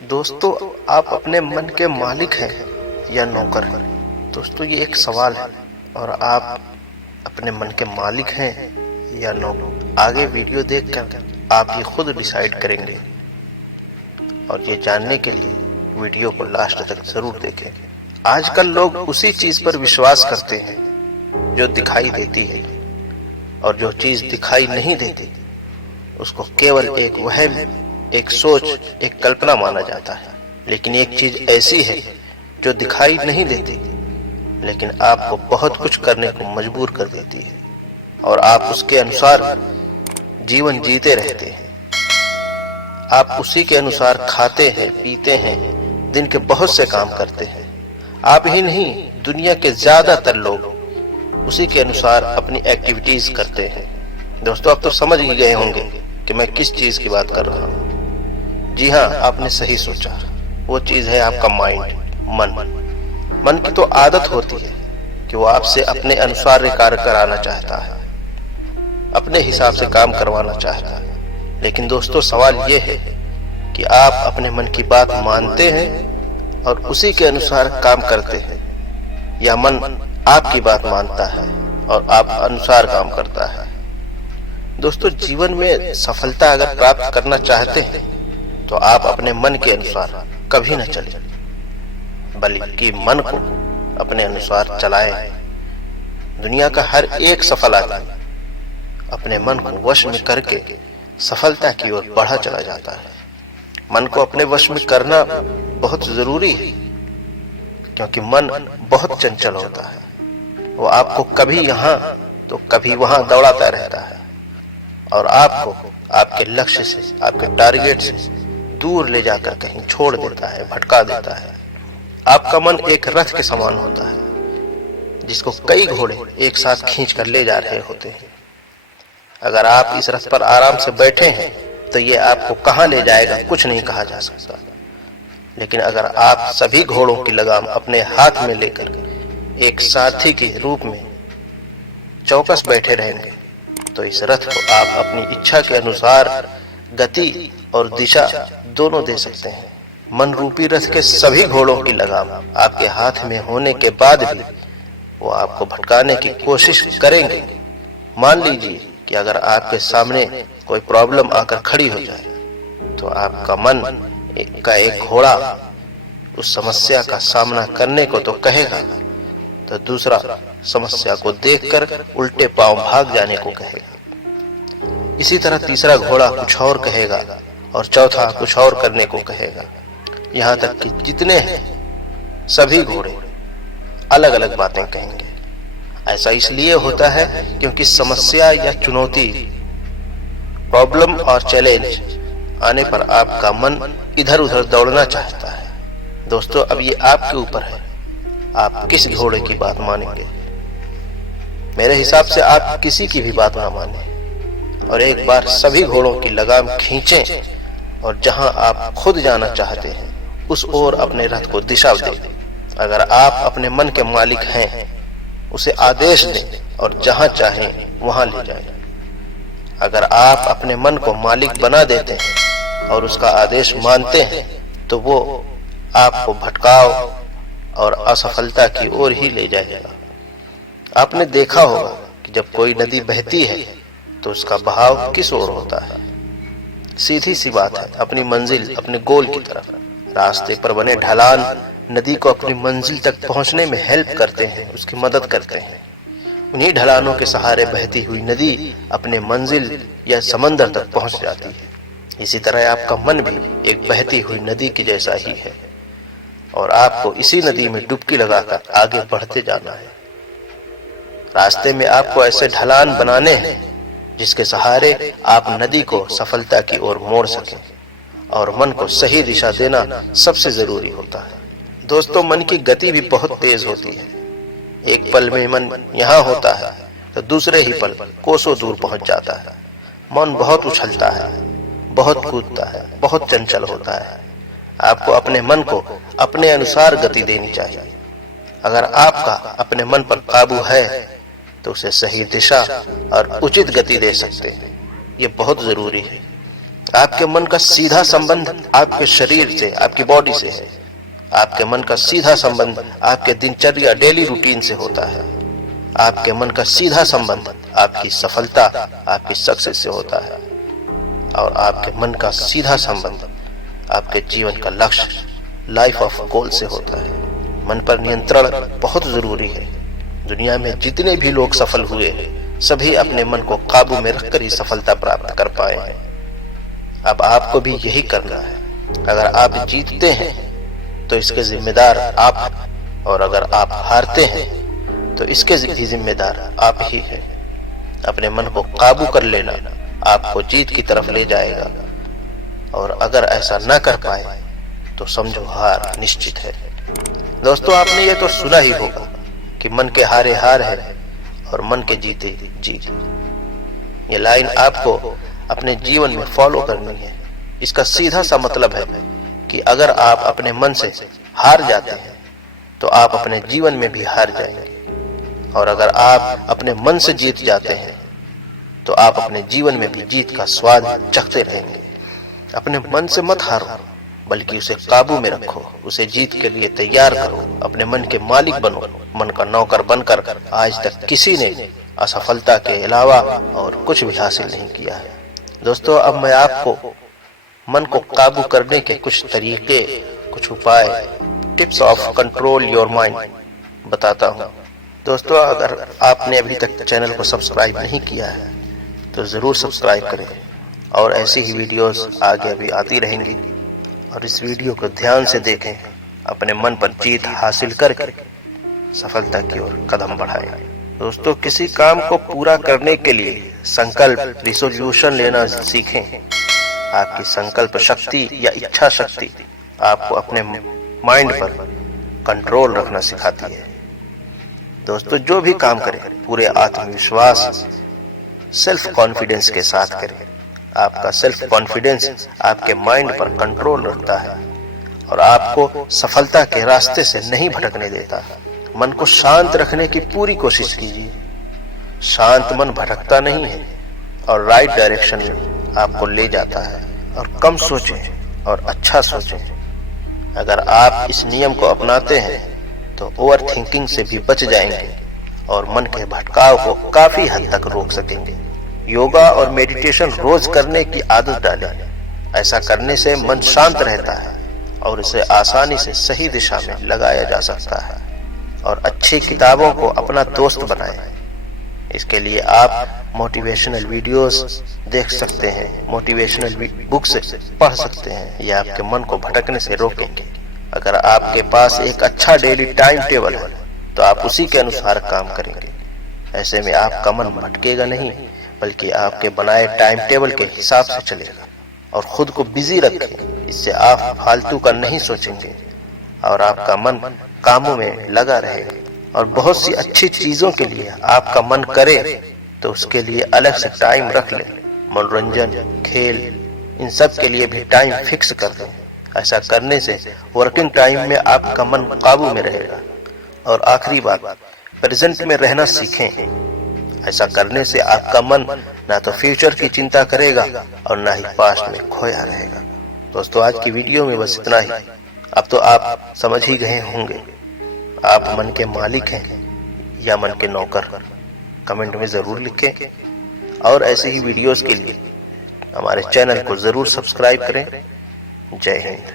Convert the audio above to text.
दोस्तों, आप अपने मन के मालिक हैं या नौकर हैं? दोस्तों, ये एक सवाल है और आप अपने मन के मालिक हैं या नौकर? आगे वीडियो देखकर आप ये खुद डिसाइड करेंगे और ये जानने के लिए वीडियो को लास्ट तक जरूर देखें। आजकल लोग उसी चीज पर विश्वास करते हैं जो दिखाई देती है, और जो चीज दिखाई नहीं देती उसको केवल एक वहम, एक सोच, एक कल्पना माना जाता है। लेकिन एक चीज ऐसी है जो दिखाई नहीं देती लेकिन आपको बहुत कुछ करने को मजबूर कर देती है और आप उसके अनुसार जीवन जीते रहते हैं। आप उसी के अनुसार खाते हैं, पीते हैं, दिन के बहुत से काम करते हैं। आप ही नहीं, दुनिया के ज्यादातर लोग उसी के अनुसार अपनी एक्टिविटीज करते हैं। दोस्तों, आप तो समझ ही गए होंगे कि मैं किस चीज की बात कर रहा हूँ। जी हाँ, आपने सही सोचा। वो चीज है आपका माइंड, मन की तो आदत होती है कि वो आपसे अपने अनुसार कार्य कराना चाहता है, अपने हिसाब से काम करवाना चाहता है। लेकिन दोस्तों, सवाल ये है कि आप अपने मन की बात मानते हैं और उसी के अनुसार काम करते हैं, या मन आपकी बात मानता है और आप अनुसार काम करता है। दोस्तों, जीवन में सफलता अगर प्राप्त करना चाहते हैं तो आप अपने मन के अनुसार कभी न चलें, बल्कि मन को अपने अनुसार चलाएं। दुनिया का हर एक सफल आदमी अपने मन को वश में करके सफलता की ओर बढ़ा चला जाता है। मन को अपने वश में करना बहुत जरूरी है, क्योंकि मन बहुत चंचल होता है। वो आपको कभी यहाँ तो कभी वहां दौड़ाता रहता है और आपको आपके लक्ष्य से, आपके टारगेट से दूर ले जाकर कहीं छोड़ देता है, भटका देता है। आपका मन एक रथ के समान होता है जिसको कई घोड़े एक साथ खींच कर ले जा रहे होते हैं। अगर आप इस रथ पर आराम से बैठे हैं तो ये आपको कहां ले जाएगा कुछ नहीं कहा जा सकता। लेकिन अगर आप सभी घोड़ों की लगाम अपने हाथ में लेकर एक साथी के रूप में चौकस बैठे रहेंगे तो इस रथ को आप अपनी इच्छा के अनुसार गति और दिशा दोनों दे सकते हैं। मन रूपी रथ के सभी घोड़ों की लगाम आपके हाथ में होने के बाद भी वो आपको भटकाने की कोशिश करेंगे। मान लीजिए कि अगर आपके सामने कोई प्रॉब्लम आकर खड़ी हो जाए तो आपका मन का एक घोड़ा उस समस्या का सामना करने को तो कहेगा, तो दूसरा समस्या को देखकर उल्टे पांव भाग जाने को कहेगा। इसी तरह तीसरा घोड़ा कुछ और कहेगा और चौथा कुछ और करने को कहेगा। यहाँ तक कि जितने हैं सभी घोड़े अलग अलग बातें कहेंगे। ऐसा इसलिए होता है क्योंकि समस्या या चुनौती, प्रॉब्लम और चैलेंज आने पर आपका मन इधर उधर दौड़ना चाहता है। दोस्तों, अब ये आपके ऊपर है, आप किस घोड़े की बात मानेंगे। मेरे हिसाब से आप किसी की भी बात ना माने और एक बार सभी घोड़ों की लगाम खींचें और जहां आप खुद जाना चाहते हैं उस ओर अपने रथ को दिशा दें। अगर आप अपने मन के मालिक हैं, उसे आदेश दें और जहां चाहें वहां ले जाएं। अगर आप अपने मन को मालिक बना देते हैं और उसका आदेश मानते हैं तो वो आपको भटकाव और असफलता की ओर ही ले जाएगा। आपने देखा होगा कि जब कोई नदी बहती है तो उसका बहाव किस ओर होता है। सीधी सी बात है, अपनी मंजिल, अपने गोल की तरफ। रास्ते पर बने ढलान नदी को अपनी मंजिल तक पहुंचने में हेल्प करते हैं, उसकी मदद करते हैं। उन्हीं ढलानों के सहारे बहती हुई नदी अपने मंजिल या समंदर तक पहुंच जाती है। इसी तरह आपका मन भी एक बहती हुई नदी की जैसा ही है और आपको इसी नदी में डुबकी लगाकर आगे बढ़ते जाना है। रास्ते में आपको ऐसे ढलान बनाने हैं जिसके सहारे आप नदी को सफलता की ओर मोड़ सकें, और मन को सही दिशा देना सबसे जरूरी होता है। दोस्तों, मन की गति भी बहुत तेज होती है। एक पल में मन यहाँ होता है तो दूसरे ही पल कोसों दूर पहुंच जाता है। मन बहुत उछलता है, बहुत कूदता है, बहुत चंचल होता है। आपको अपने मन को अपने अनुसार गति देनी चाहिए। अगर आपका अपने मन पर काबू है तो उसे सही दिशा और उचित गति दे सकते हैं। ये बहुत जरूरी है। आपके मन का सीधा संबंध आपके शरीर से, आपकी बॉडी से है। आपके मन का सीधा संबंध आपके दिनचर्या, डेली रूटीन से होता है। आपके मन का सीधा संबंध आपकी सफलता, आपकी सक्सेस से होता है। और आपके मन का सीधा संबंध आपके जीवन का लक्ष्य, लाइफ ऑफ गोल से होता है। मन पर नियंत्रण बहुत जरूरी है। दुनिया में जितने भी लोग सफल हुए हैं, सभी अपने मन को काबू में रखकर ही सफलता प्राप्त कर पाए हैं। अब आपको भी यही करना है। अगर आप जीतते हैं तो इसके जिम्मेदार आप, और अगर आप हारते हैं तो इसके भी जिम्मेदार आप ही हैं। अपने मन को काबू कर लेना आपको जीत की तरफ ले जाएगा, और अगर ऐसा न कर पाए तो समझो हार निश्चित है। दोस्तों, आपने ये तो सुना ही होगा कि मन के हारे हार है और मन के जीते जीत। ये लाइन आपको अपने जीवन में फॉलो करनी है। इसका सीधा सा मतलब है कि अगर आप अपने मन से हार जाते हैं तो आप अपने जीवन में भी हार जाएंगे, और अगर आप अपने मन से जीत जाते हैं तो आप अपने जीवन में भी जीत का स्वाद चखते रहेंगे। अपने मन से मत हारो, बल्कि उसे काबू में रखो, उसे जीत के लिए तैयार करो, अपने मन के मालिक बनो। मन का नौकर बनकर आज तक किसी ने असफलता के अलावा और कुछ भी हासिल नहीं किया है। दोस्तों, अब मैं आपको मन को काबू करने के कुछ तरीके, कुछ उपाय, tips of control your mind बताता हूँ। दोस्तों, अगर आपने अभी तक चैनल को सब्सक्राइब नहीं किया है तो जरूर सब्सक्राइब करें, और ऐसी ही वीडियोस आगे भी आती रहेंगी। और इस वीडियो को ध्यान से देखें, अपने मन पर जीत हासिल करके सफलता की ओर कदम बढ़ाएं। दोस्तों, किसी काम को पूरा करने के लिए संकल्प, रिजोल्यूशन लेना सीखें। आपकी संकल्प शक्ति या इच्छा शक्ति आपको अपने माइंड पर कंट्रोल रखना सिखाती है। दोस्तों, जो भी काम करें पूरे आत्मविश्वास, सेल्फ कॉन्फिडेंस के साथ करें। आपका सेल्फ कॉन्फिडेंस आपके माइंड पर कंट्रोल रखता है और आपको सफलता के रास्ते से नहीं भटकने देता। मन को शांत रखने की पूरी कोशिश कीजिए। शांत मन भटकता नहीं है और राइट डायरेक्शन में आपको ले जाता है। और कम सोचें और अच्छा सोचें। अगर आप इस नियम को अपनाते हैं तो ओवर थिंकिंग से भी बच जाएंगे और मन के भटकाव को काफी हद तक रोक सकेंगे। योगा और मेडिटेशन रोज करने की आदत डालें। ऐसा करने से मन शांत रहता है और इसे आसानी से सही दिशा में लगाया जा सकता है। और अच्छी किताबों को अपना दोस्त बनाएं। इसके लिए आप मोटिवेशनल वीडियोस देख सकते हैं, मोटिवेशनल बुक्स पढ़ सकते हैं। यह आपके मन को भटकने से रोकेंगे। अगर आपके पास एक अच्छा डेली टाइम टेबल है तो आप उसी के अनुसार काम करेंगे। ऐसे में आपका मन भटकेगा नहीं, बल्कि आपके बनाए टाइम टेबल के हिसाब से चलेगा। और खुद को बिजी रखें, इससे आप फालतू का नहीं सोचेंगे और आपका मन कामों में लगा रहेगा। और बहुत सी अच्छी चीजों के लिए आपका मन करे तो उसके लिए अलग से टाइम रख लें। मनोरंजन, खेल, इन सब के लिए भी टाइम फिक्स कर दें। ऐसा करने से वर्किंग टाइम में आपका मन काबू में रहेगा। और आखिरी बात, प्रेजेंट में रहना सीखें। ऐसा करने से आपका मन ना तो फ्यूचर की चिंता करेगा और ना ही पास्ट में खोया रहेगा। दोस्तों, आज की वीडियो में बस इतना ही। अब तो आप समझ ही गए होंगे, आप मन के मालिक हैं या मन के नौकर। कमेंट में जरूर लिखें। और ऐसे ही वीडियोस के लिए हमारे चैनल को जरूर सब्सक्राइब करें। जय हिंद।